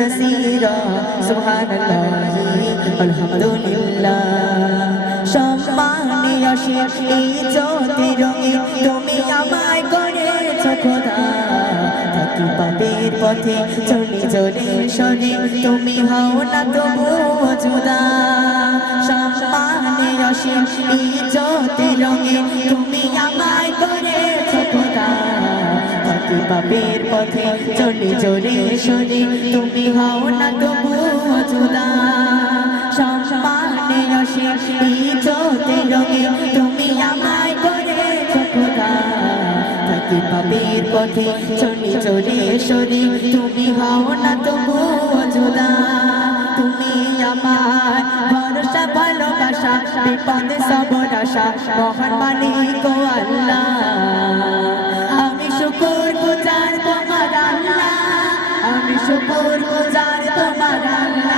নাসিরা, সুবহানাল্লাহ, আলহামদুলিল্লাহ। সম্মানে অশেষ এই জ্যোতির তুমি আমায় করেছ খোদা। থাকি পাপের পথে, চলে চলে, সরে, তুমি হও না তবু জুদা সম্মানে অশেষ এই জ্যোতির তুমি আমায় করে থাকি পাপের পথে চলে চলে সরে তুমি হও না তবুও জুদা সম্মানে অশেষ ইজ্জতে রঙে। তুমি আমায় খোদা থাকি পাপের পথে চলে চলে সরে তুমি হও না তবু জুদা তুমি আমার ভরসা, ভালোবাসা, বিপদে সবর আশা। মহান মালিক আল্লাহ। শুকুর গুজার তোমার